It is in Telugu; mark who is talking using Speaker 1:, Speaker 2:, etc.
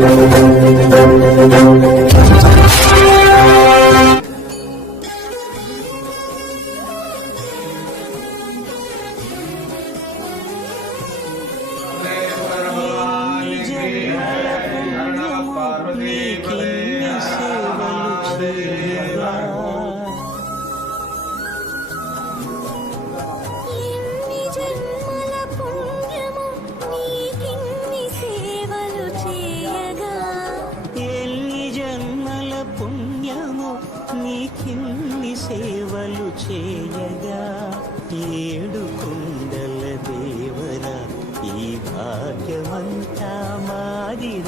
Speaker 1: Thank you. నీకిన్ని సేవలు చేయగా
Speaker 2: ఏడు కుండల దేవర ఈ భాగ్యమంతా మాది.